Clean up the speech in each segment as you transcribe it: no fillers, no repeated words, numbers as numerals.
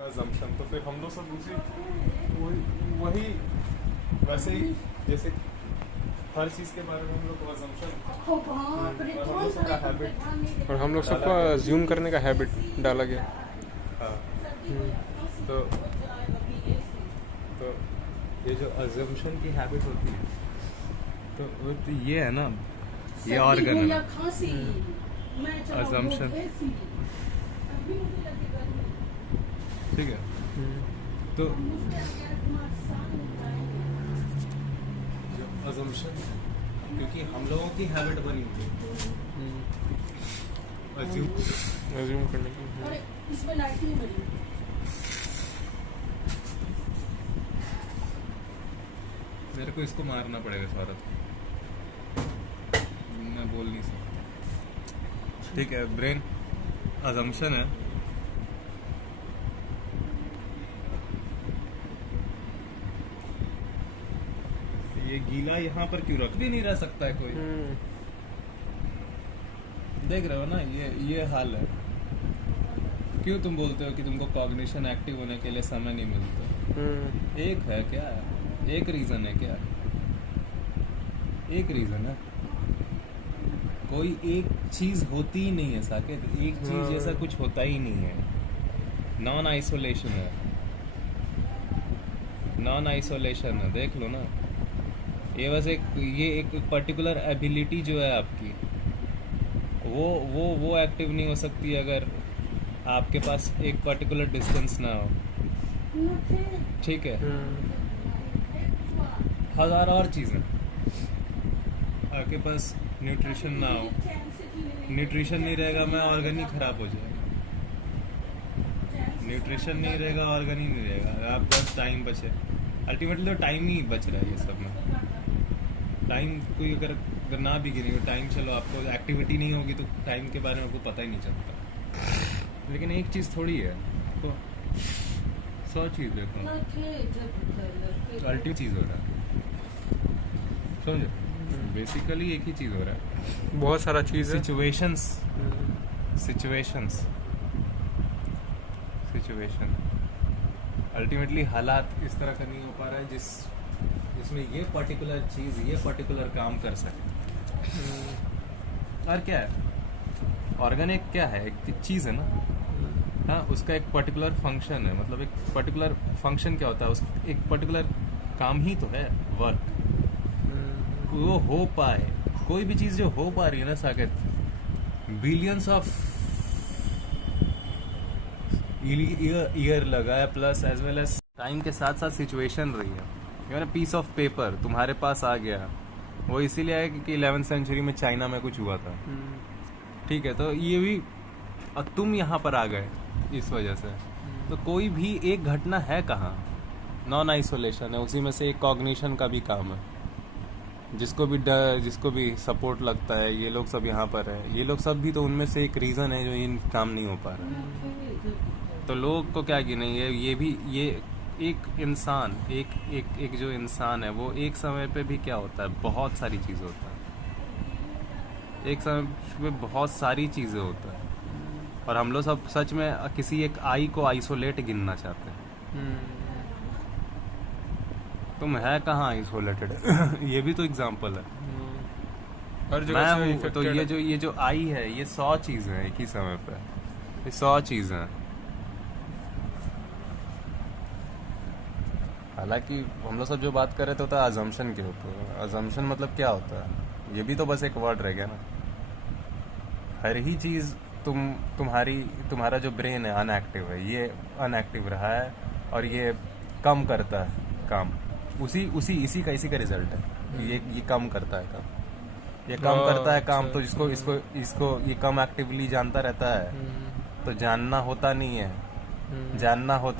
assumption, तो फिर हम लोग सब वही वैसे ही जैसे हर चीज़ के बारे में हम लोग को assumption और हम लोग सबका हैबिट और हम लोग सबको अज्यूम करने का हैबिट डाला गया। हाँ तो ये जो assumption की हैबिट होती है तो वो तो ये है ना, ये ऑर्गन है assumption, ठीक है। तो जो assumption, क्योंकि हम लोगों की हैबिट बनी हुई है अज्यूम करने की। मेरे को इसको मारना पड़ेगा सौरभ, मैं बोल नहीं सकता, ठीक है। ब्रेन assumption है, ये गीला यहाँ पर क्यों रख भी नहीं रह सकता है कोई, देख रहे हो ना, ये हाल है। क्यों तुम बोलते हो कि तुमको कॉग्निशन एक्टिव होने के लिए समय नहीं मिलता? एक है क्या, एक रीजन है क्या, एक रीजन है, कोई एक चीज होती ही नहीं है साकेत, एक चीज जैसा कुछ होता ही नहीं है। नॉन आइसोलेशन है, नॉन आइसोलेशन है, देख लो ना। ये बस एक पर्टिकुलर एबिलिटी जो है आपकी, वो एक्टिव नहीं हो सकती अगर आपके पास एक पर्टिकुलर डिस्टेंस ना हो, ठीक है। हजार और चीज़ें, आपके पास न्यूट्रिशन ना हो, न्यूट्रिशन नहीं रहेगा मैं ऑर्गन ही खराब हो जाएगा, न्यूट्रिशन नहीं रहेगा ऑर्गन ही नहीं रहेगा, आपके पास टाइम बचे, अल्टीमेटली तो टाइम ही बच रहा है ये सब में। टाइम कोई अगर ना भी गिनी हो टाइम, चलो आपको एक्टिविटी नहीं होगी तो टाइम के बारे में आपको पता ही नहीं चलता। लेकिन एक चीज़ थोड़ी है, तो 100 चीज़ देखो, अल्टीमेट चीज़ हो रहा है, समझो, बेसिकली एक ही चीज़ हो रहा है, बहुत सारा चीज़ है। सिचुएशन अल्टीमेटली हालात इस तरह का नहीं हो पा रहा है जिसमें ये पर्टिकुलर चीज़, ये पर्टिकुलर काम कर सके। और क्या है, ऑर्गन एक क्या है, एक चीज़ है ना, हाँ, उसका एक पर्टिकुलर फंक्शन है, मतलब एक पर्टिकुलर फंक्शन क्या होता है, उस एक पर्टिकुलर काम ही तो है, वर्क, वो हो पाए, कोई भी चीज़ जो हो पा रही है ना साकेत, बिलियंस ऑफ ईयर लगा है, plus as well as time के साथ साथ सिचुएशन रही है। यानी पीस ऑफ पेपर तुम्हारे पास आ गया, वो इसीलिए आया क्योंकि 11वीं सेंचुरी में चाइना में कुछ हुआ था, ठीक है। तो ये भी तुम यहाँ पर आ गए इस वजह से, तो कोई भी एक घटना है कहाँ, नॉन आइसोलेशन है, उसी में से एक कॉग्निशन का भी काम है, जिसको भी सपोर्ट लगता है, ये लोग सब यहाँ पर है, ये लोग सब भी तो उनमें से एक रीज़न है जो इन काम नहीं हो पा रहा है। तो लोग को क्या गिनेंगे, ये भी ये एक इंसान, एक जो इंसान है वो एक समय पे भी क्या होता है, बहुत सारी चीज़ें होता है, एक समय में बहुत सारी चीज़ें होता है, और हम लोग सब सच में किसी एक आई को आइसोलेट गिनना चाहते हैं। तुम है कहाँ आइसोलेटेड ये भी तो एग्जाम्पल है, हर मैं जगह से हूँ, तो ये जो आई है, ये 100 चीज़ें हैं एक ही समय पे, ये 100 चीज़ें हैं। हालांकि हम लोग सब जो बात कर रहे थे होता है अजम्पशन के ऊपर। अजम्पशन मतलब क्या होता है, ये भी तो बस एक वर्ड रह गया ना। हर ही चीज़ तुम्हारा जो ब्रेन है अनएक्टिव है, ये अनएक्टिव रहा है और ये कम करता है काम, इसी का रिजल्ट है। ये कम करता है काम, ये कम करता है काम, तो इसको ये कम एक्टिवली जानता रहता है, तो जानना होता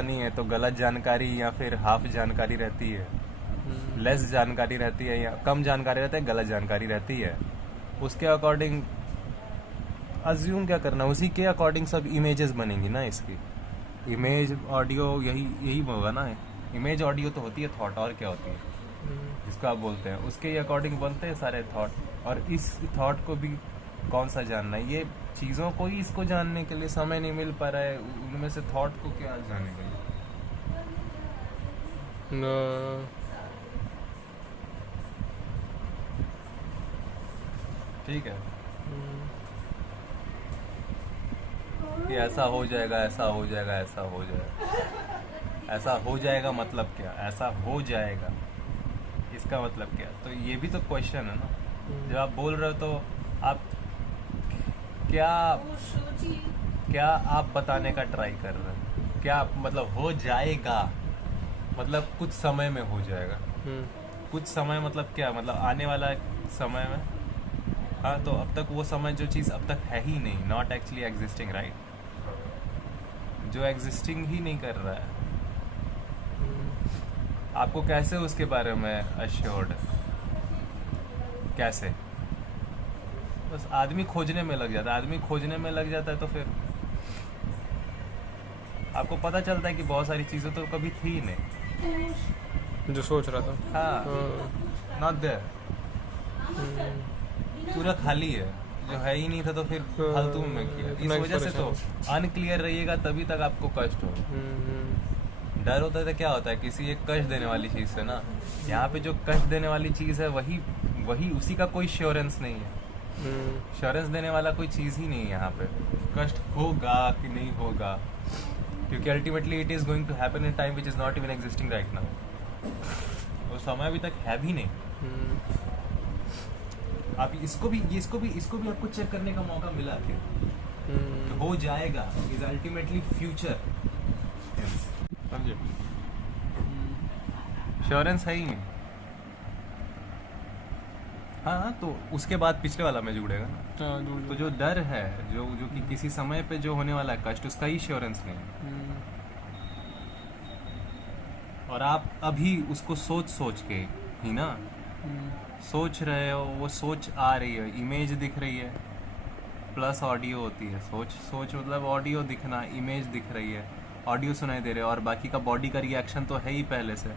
नहीं है, तो गलत जानकारी या फिर हाफ जानकारी रहती है, लेस जानकारी रहती है, या कम जानकारी रहती है, गलत जानकारी रहती है, उसके अकॉर्डिंग अज्यूम क्या करना, उसी के अकॉर्डिंग सब इमेजेस बनेंगी ना। इसकी इमेज ऑडियो यही होगा ना, इमेज ऑडियो तो होती है थॉट, और क्या होती है जिसको आप बोलते हैं, उसके अकॉर्डिंग बनते हैं सारे थॉट। और इस थॉट को भी कौन सा जानना है, ये चीज़ों को ही इसको जानने के लिए समय नहीं मिल पा रहा है, उनमें से थॉट को क्या जानेगा ये? न- ठीक है कि ऐसा हो जाएगा, ऐसा हो जाएगा, ऐसा हो जाएगा। ऐसा हो जाएगा मतलब क्या? ऐसा हो जाएगा इसका मतलब क्या? तो ये भी तो क्वेश्चन है ना। जब आप बोल रहे हो तो आप क्या क्या आप बताने का ट्राई कर रहे हैं? क्या मतलब हो जाएगा मतलब कुछ समय में हो जाएगा। कुछ समय मतलब क्या? मतलब आने वाला समय में। हाँ, तो अब तक वो समय जो चीज़ अब तक है ही नहीं, नॉट एक्चुअली एग्जिस्टिंग, राइट? जो एग्जिस्टिंग ही नहीं कर रहा है, आपको कैसे उसके बारे में अश्योर्ड? कैसे? बस आदमी खोजने में लग जाता है। आदमी खोजने में लग जाता है तो फिर आपको पता चलता है कि बहुत सारी चीज़ें तो कभी थी ही नहीं। जो सोच रहा था। हाँ, नॉट देयर, पूरा खाली है। जो है ही नहीं था तो फिर फालतू में किया। इस वजह से तो अनक्लियर रहिएगा तभी तक आपको कष्ट होगा। डर होता है तो क्या होता है? किसी एक कष्ट देने वाली चीज़ से ना। यहाँ पे जो कष्ट देने वाली चीज़ है वही उसी का कोई श्योरेंस नहीं है। श्योरेंस देने वाला कोई चीज़ ही नहीं है यहाँ पे। कष्ट होगा कि नहीं होगा, क्योंकि ultimately it is going to happen in time which is not even existing right now. वो समय अभी तक है भी नहीं। आप इसको भी आपको चेक करने का मौका मिला कि हो जाएगा इज अल्टीमेटली फ्यूचर। श्योरेंस है ही नहीं। हाँ, तो उसके बाद पिछले वाला में जुड़ेगा ना। तो जो डर है, जो कि किसी समय पे जो होने वाला है कष्ट, उसका ही श्योरेंस नहीं है। और आप अभी उसको सोच के ही ना सोच रहे हो, वो सोच आ रही है, इमेज दिख रही है, प्लस ऑडियो होती है। सोच मतलब ऑडियो दिखना, इमेज दिख रही है, ऑडियो सुनाई दे रहे है, और बाकी का बॉडी का रिएक्शन तो है ही पहले से।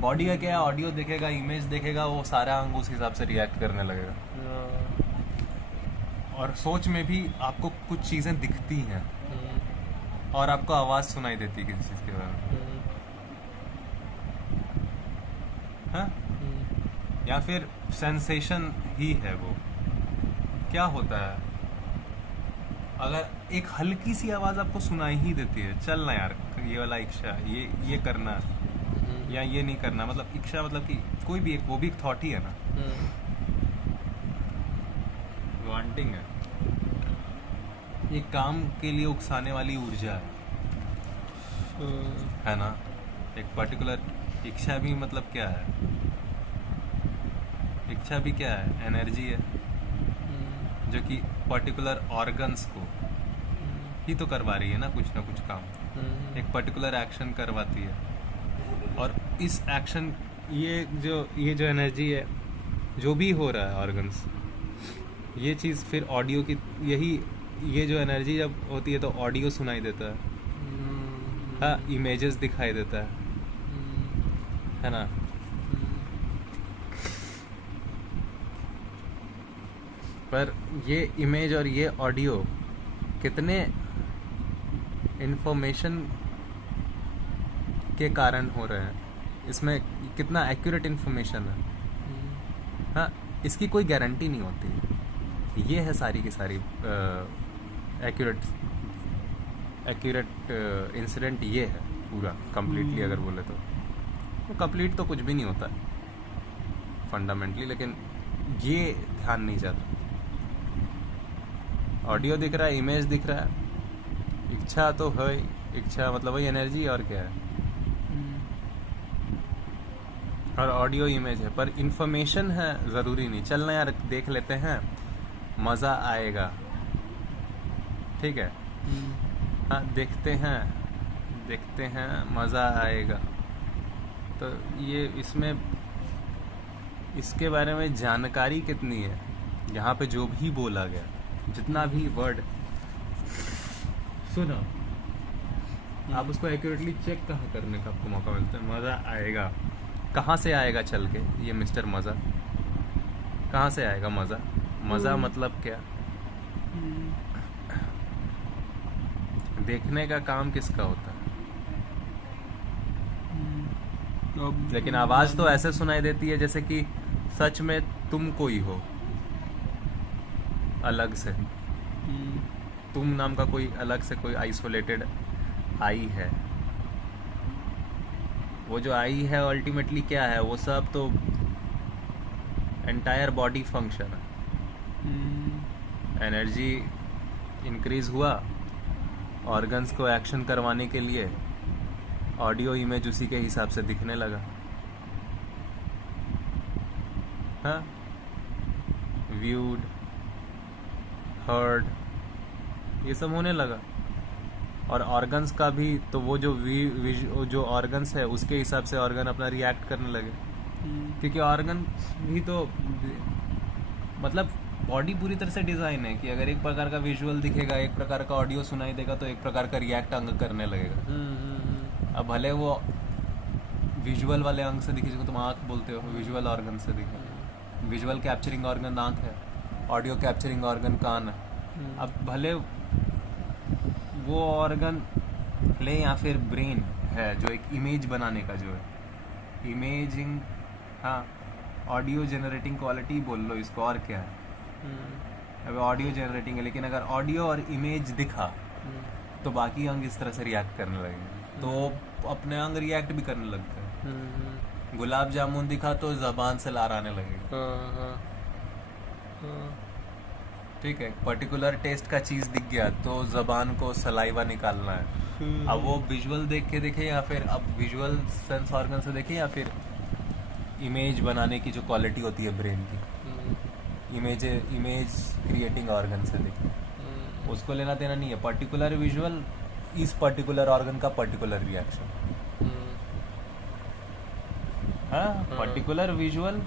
बॉडी का क्या है? ऑडियो देखेगा, इमेज देखेगा, वो सारा अंग उस हिसाब से रिएक्ट करने लगेगा। और सोच में भी आपको कुछ चीज़ें दिखती हैं और आपको आवाज़ सुनाई देती है किसी चीज़ के बारे में। हाँ, या फिर सेंसेशन ही है वो। क्या होता है अगर एक हल्की सी आवाज़ आपको सुनाई ही देती है, चल ना यार ये वाला इच्छा, ये करना या ये नहीं करना, मतलब इच्छा मतलब कि कोई भी एक, वो भी एक थॉट ही है ना। वांटिंग है, ये काम के लिए उकसाने वाली ऊर्जा है ना। एक पर्टिकुलर इच्छा भी मतलब क्या है? इच्छा भी क्या है? एनर्जी है जो कि पर्टिकुलर ऑर्गन्स को ही तो करवा रही है ना कुछ काम। एक पर्टिकुलर एक्शन करवाती है, और इस एक्शन ये जो एनर्जी है, जो भी हो रहा है ऑर्गन्स, ये चीज़ फिर ऑडियो की, ये जो एनर्जी जब होती है तो ऑडियो सुनाई देता है। हाँ, इमेजेस दिखाई देता है ना। पर ये इमेज और ये ऑडियो कितने इंफॉर्मेशन के कारण हो रहे हैं, इसमें कितना एक्यूरेट इन्फॉर्मेशन है। हाँ, इसकी कोई गारंटी नहीं होती। ये है सारी की सारी एक्यूरेट इंसिडेंट। ये है पूरा कंप्लीटली अगर बोले तो कंप्लीट तो कुछ भी नहीं होता फंडामेंटली, लेकिन ये ध्यान नहीं जाता। ऑडियो दिख रहा है, इमेज दिख रहा है, इच्छा तो है। इच्छा मतलब वही एनर्जी, और क्या है? और ऑडियो इमेज है, पर इंफॉर्मेशन है ज़रूरी नहीं। चलना यार देख लेते हैं, मज़ा आएगा, ठीक है। हाँ, देखते हैं मज़ा आएगा। तो ये इसमें इसके बारे में जानकारी कितनी है? यहाँ पे जो भी बोला गया, जितना भी वर्ड सुना, आप उसको एक्यूरेटली चेक कहाँ करने का आपको मौका मिलता है? मज़ा आएगा कहाँ से आएगा? चल के ये मिस्टर मज़ा कहाँ से आएगा? मज़ा मतलब क्या? देखने का काम किसका होता है? अब लेकिन आवाज तो ऐसे सुनाई देती है जैसे कि सच में तुम कोई हो अलग से, तुम नाम का कोई अलग से कोई आइसोलेटेड आई है। वो जो आई है अल्टीमेटली क्या है? वो सब तो एंटायर बॉडी फंक्शन है। एनर्जी इंक्रीज हुआ ऑर्गन्स को एक्शन करवाने के लिए, ऑडियो इमेज उसी के हिसाब से दिखने लगा। हाँ, व्यूड, हर्ड, ये सब होने लगा। और ऑर्गन्स का भी तो वो जो ऑर्गन्स है उसके हिसाब से ऑर्गन अपना रिएक्ट करने लगे, क्योंकि ऑर्गन भी तो मतलब बॉडी पूरी तरह से डिजाइन है कि अगर एक प्रकार का विजुअल दिखेगा, एक प्रकार का ऑडियो सुनाई देगा, तो एक प्रकार का रिएक्ट अंग करने लगेगा। अब भले वो विजुअल वाले अंग से दिखे जिसको तुम आँख बोलते हो, विजुअल ऑर्गन से दिखे। विजुअल कैप्चरिंग ऑर्गन आँख है, ऑडियो कैप्चरिंग ऑर्गन कान है। अब भले वो ऑर्गन ले या फिर ब्रेन है जो एक इमेज बनाने का जो है इमेजिंग, हाँ, ऑडियो जनरेटिंग क्वालिटी बोल लो इसको, और क्या है? अब ऑडियो जनरेटिंग है, लेकिन अगर ऑडियो और इमेज दिखा तो बाकी अंग इस तरह से रिएक्ट करने लगेंगे, तो अपने अंग रिएक्ट भी करने लगते हैं। गुलाब जामुन दिखा तो जबान से लार आने लगेगा। ठीक है, पर्टिकुलर टेस्ट का चीज दिख गया तो जबान को सलाइवा निकालना है। अब वो विजुअल देख के देखे या फिर अब विजुअल सेंस ऑर्गन से देखे या फिर इमेज बनाने की जो क्वालिटी होती है ब्रेन की, इमेज क्रिएटिंग ऑर्गन से देखे, उसको लेना देना नहीं है। पर्टिकुलर विजुअल इस पर्टिकुलर ऑर्गन का पर्टिकुलर रिएक्शन। हाँ, पर्टिकुलर विजुअल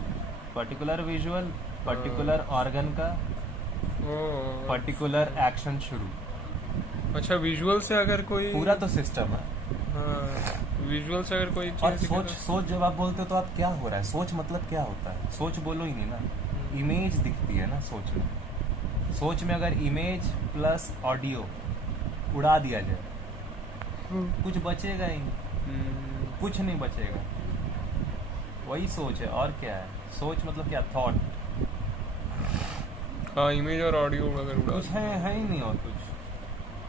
पर्टिकुलर ऑर्गन का पर्टिकुलर एक्शन शुरू। अच्छा, विजुअल से अगर कोई पूरा तो सिस्टम है। विजुअल से अगर कोई और चीज सोच जब आप बोलते हो तो आप क्या हो रहा है? सोच मतलब क्या होता है? सोच बोलो ही नहीं ना, इमेज दिखती है ना सोच में। सोच में अगर इमेज प्लस ऑडियो उड़ा दिया जाए कुछ बचेगा ही नहीं, कुछ नहीं बचेगा। वही सोच है, और क्या है? सोच मतलब क्या? थॉट। हाँ, इमेज और ऑडियो अगर उड़ा कुछ है ही नहीं और कुछ।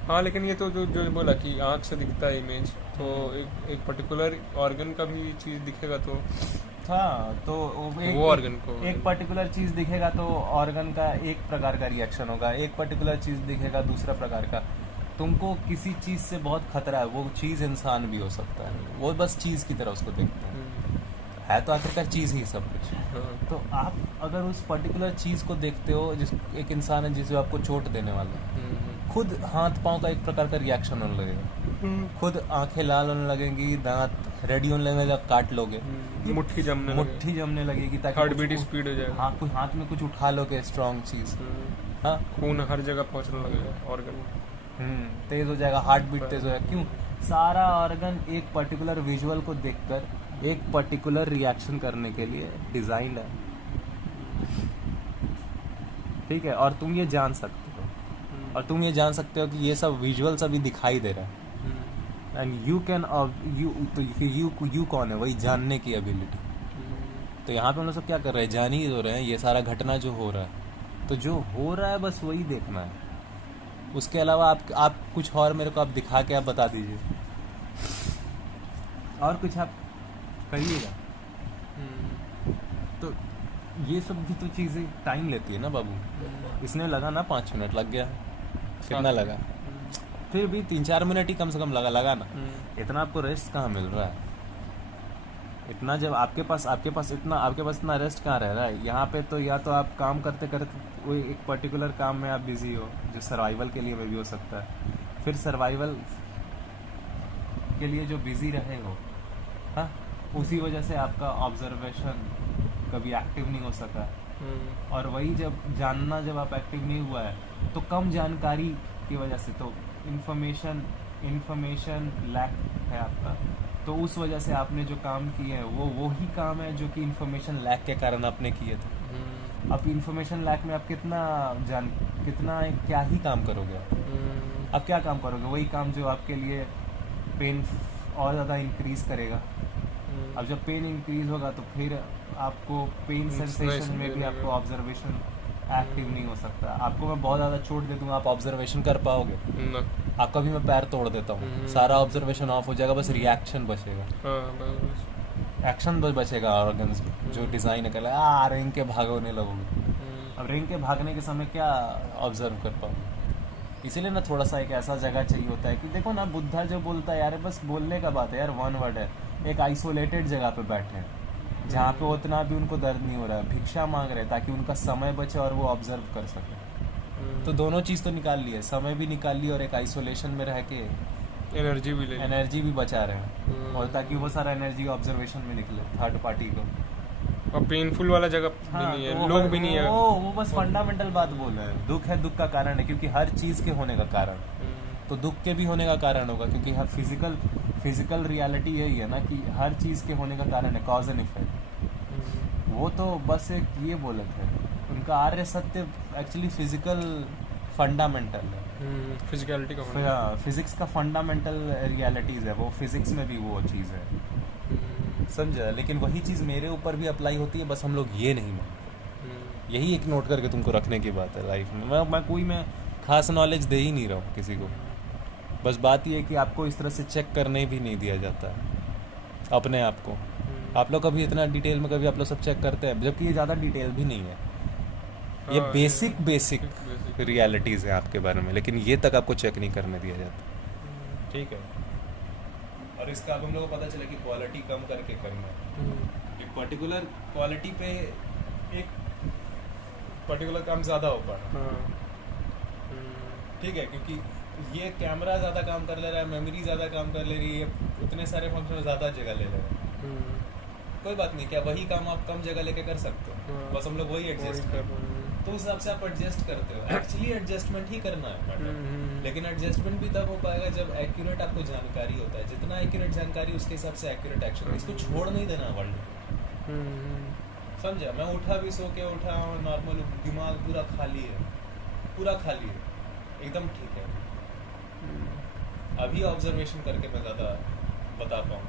हाँ, लेकिन ये तो जो बोला कि आँख से दिखता है इमेज, तो एक पर्टिकुलर ऑर्गन का भी चीज दिखेगा तो हाँ, तो वो ऑर्गन को एक पर्टिकुलर चीज दिखेगा तो ऑर्गन का एक प्रकार का रिएक्शन होगा, एक पर्टिकुलर चीज दिखेगा दूसरा प्रकार का। तुमको किसी चीज से बहुत खतरा है, वो चीज इंसान भी हो सकता है, वो बस चीज की तरह उसको देखते हैं, है तो आखिरकार चीज ही सब कुछ। तो आप अगर उस पर्टिकुलर चीज को देखते हो, जिस एक इंसान है जिसे आपको चोट देने वाला है, खुद हाथ पांव का एक प्रकार का रिएक्शन होने लगेगा, खुद आंखें लाल होने लगेंगी, दांत रेडी होने लगेगा जब काट लोगे, मुट्ठी जमने लगेगी ताकि हार्ट बीट स्पीड हो जाएगा। हाँ, कुछ हाथ में कुछ उठा लोगे स्ट्रॉन्ग चीज, हाँ, खून हर जगह पहुंचने लगेगा ऑर्गन, तेज हो जाएगा, हार्ट बीट तेज हो जाएगा। क्यों? सारा ऑर्गन एक पर्टिकुलर विजुअल को देखकर एक पर्टिकुलर रिएक्शन करने के लिए डिजाइंड है। ठीक है, और तुम ये जान सकते हो, और तुम ये जान सकते हो कि ये सब विजुअल्स अभी दिखाई दे रहा है, एंड यू कैन यू कौन है? वही जानने की एबिलिटी। तो यहाँ पे हम लोग सब क्या कर रहे हैं? जान ही तो रहे हैं ये सारा घटना जो हो रहा है, तो जो हो रहा है बस वही देखना है। उसके अलावा आप कुछ और मेरे को आप दिखा के आप बता दीजिए, और कुछ आप करिएगा। तो ये सब भी तो चीजें टाइम लेती है ना बाबू। इसने लगा ना 5 मिनट लग गया, कितना लगा? फिर भी 3-4 मिनट ही कम से कम लगा ना। इतना आपको रेस्ट कहाँ मिल रहा है? इतना जब आपके पास इतना रेस्ट कहाँ रह रहा है? यहाँ पे तो या तो आप काम करते करते कोई एक पर्टिकुलर काम में आप बिजी हो जो सर्वाइवल के लिए में भी हो सकता है, फिर सर्वाइवल के लिए जो बिजी रहे हो, हाँ, उसी वजह से आपका ऑब्जर्वेशन कभी एक्टिव नहीं हो सका। और वही जब आप एक्टिव नहीं हुआ है तो कम जानकारी की वजह से, तो इन्फॉर्मेशन लैक है आपका, तो उस वजह से आपने जो काम किए हैं वो ही काम है जो कि इन्फॉर्मेशन लैक के कारण आपने किए थे। अब इन्फॉर्मेशन लैक में आप कितना क्या ही काम करोगे? अब क्या काम करोगे? वही काम जो आपके लिए पेन और ज़्यादा इंक्रीज करेगा। अब जब पेन इंक्रीज होगा तो फिर आपको पेन सेंसेशन में भी आपको ऑब्जर्वेशन एक्टिव नहीं हो सकता। आपको मैं बहुत ज़्यादा चोट दे दूंगा, आप ऑब्जर्वेशन कर पाओगे? ना। आपका भी मैं पैर तोड़ देता हूँ, सारा ऑब्जर्वेशन ऑफ हो जाएगा, बस रिएक्शन बचेगा, हाँ बस। एक्शन बस बचेगा ऑर्गन्स जो डिज़ाइन है कर रिंग के भागने लगोगे। अब रिंग के भागने के समय क्या ऑब्जर्व कर पाओगे? इसीलिए ना थोड़ा सा एक ऐसा जगह चाहिए होता है कि देखो ना, बुद्धा जो बोलता है यार, बस बोलने का बात है यार, वन वर्ड है। एक आइसोलेटेड जगह पे बैठे हैं जहाँ पे उतना भी उनको दर्द नहीं हो रहा है, भिक्षा मांग रहे हैं ताकि उनका समय बचे और वो ऑब्जर्व कर सके। तो दोनों चीज़ तो निकाल ली है, समय भी निकाल ली और एक आइसोलेशन में रह के एनर्जी भी ले। एनर्जी भी बचा रहे हैं, और ताकि वो सारा एनर्जी ऑब्जर्वेशन में निकले थर्ड पार्टी को। और पेनफुल वाला जगह भी हाँ, नहीं है, तो लोग भी नहीं है। वो बस फंडामेंटल बात बोल रहे हैं। दुख है, दुख का कारण है, क्योंकि हर चीज़ के होने का कारण, तो दुख के भी होने का कारण होगा, क्योंकि हर फिजिकल रियलिटी यही है ना कि हर चीज़ के होने का कारण है, कॉज एंड इफेक्ट। वो तो बस एक ये बोलत है, उनका आर्य सत्य एक्चुअली फिजिकल फंडामेंटल है। फिजिकलिटी का फिजिक्स का फंडामेंटल रियलिटीज़ है वो, फिजिक्स में भी वो चीज़ है, समझा? लेकिन वही चीज़ मेरे ऊपर भी अप्लाई होती है, बस हम लोग ये नहीं मानते। यही एक नोट करके तुमको रखने की बात है लाइफ में। मैं खास नॉलेज दे ही नहीं रहा हूँ किसी को, बस बात ये है कि आपको इस तरह से चेक करने भी नहीं दिया जाता है अपने आप को। आप लोग कभी इतना डिटेल में कभी आप लोग सब चेक करते हैं, जबकि ये ज़्यादा डिटेल भी नहीं है, ये बेसिक रियलिटीज़ है आपके बारे में, लेकिन ये तक आपको चेक नहीं करने दिया जाता। ठीक है, और इसका अब हम लोग को पता चला कि क्वालिटी कम करके करना है। एक पर्टिकुलर क्वालिटी पे एक पर्टिकुलर काम ज़्यादा हो पा रहा है, ठीक है, क्योंकि ये कैमरा ज़्यादा काम कर ले रहा है, मेमोरी ज़्यादा काम कर ले रही है, उतने सारे फंक्शन ज़्यादा जगह ले ले रहे हैं। कोई बात नहीं, क्या वही काम आप कम जगह लेके कर सकते हो, बस हम लोग वही एडजस्ट कर रहे हैं। तो उस हिसाब से आप एडजस्ट करते हो, एक्चुअली एडजस्टमेंट ही करना है मैटर। लेकिन एडजस्टमेंट भी तब हो पाएगा जब एक्यूरेट आपको जानकारी होता है, जितना एक्यूरेट जानकारी उसके हिसाब से एक्यूरेट एक्शन। इसको छोड़ नहीं देना वर्ल्ड, समझा? मैं उठा भी सो के उठा, नॉर्मल दिमाग पूरा खाली है, एकदम ठीक है। अभी ऑब्जर्वेशन करके मैं ज़्यादा बता पाऊँ,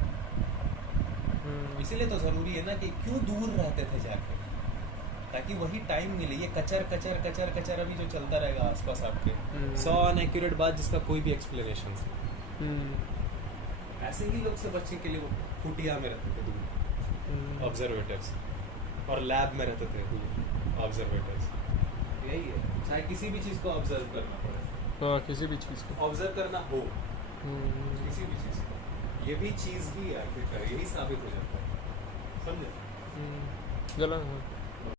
इसीलिए तो ज़रूरी है ना कि क्यों दूर रहते थे जाके, ताकि वही टाइम मिले। ये कचर अभी जो चलता रहेगा आसपास आपके, 100 अनएक्यूरेट बात जिसका कोई भी एक्सप्लेनेशन नहीं। ऐसे ही लोग से बच्चे के लिए वो कुटिया में रहते थे दूर ऑब्जर्वेटर्स, और लैब में रहते थे दूर ऑब्जर्वेटर्स। यही है, चाहे किसी भी चीज़ को ऑब्जर्व करना पड़े, किसी भी चीज़ को ऑब्जर्व करना हो, किसी भी चीज़ को, ये भी चीज़ ही आखिरकार यही साबित हो जाता है, समझे? गलत।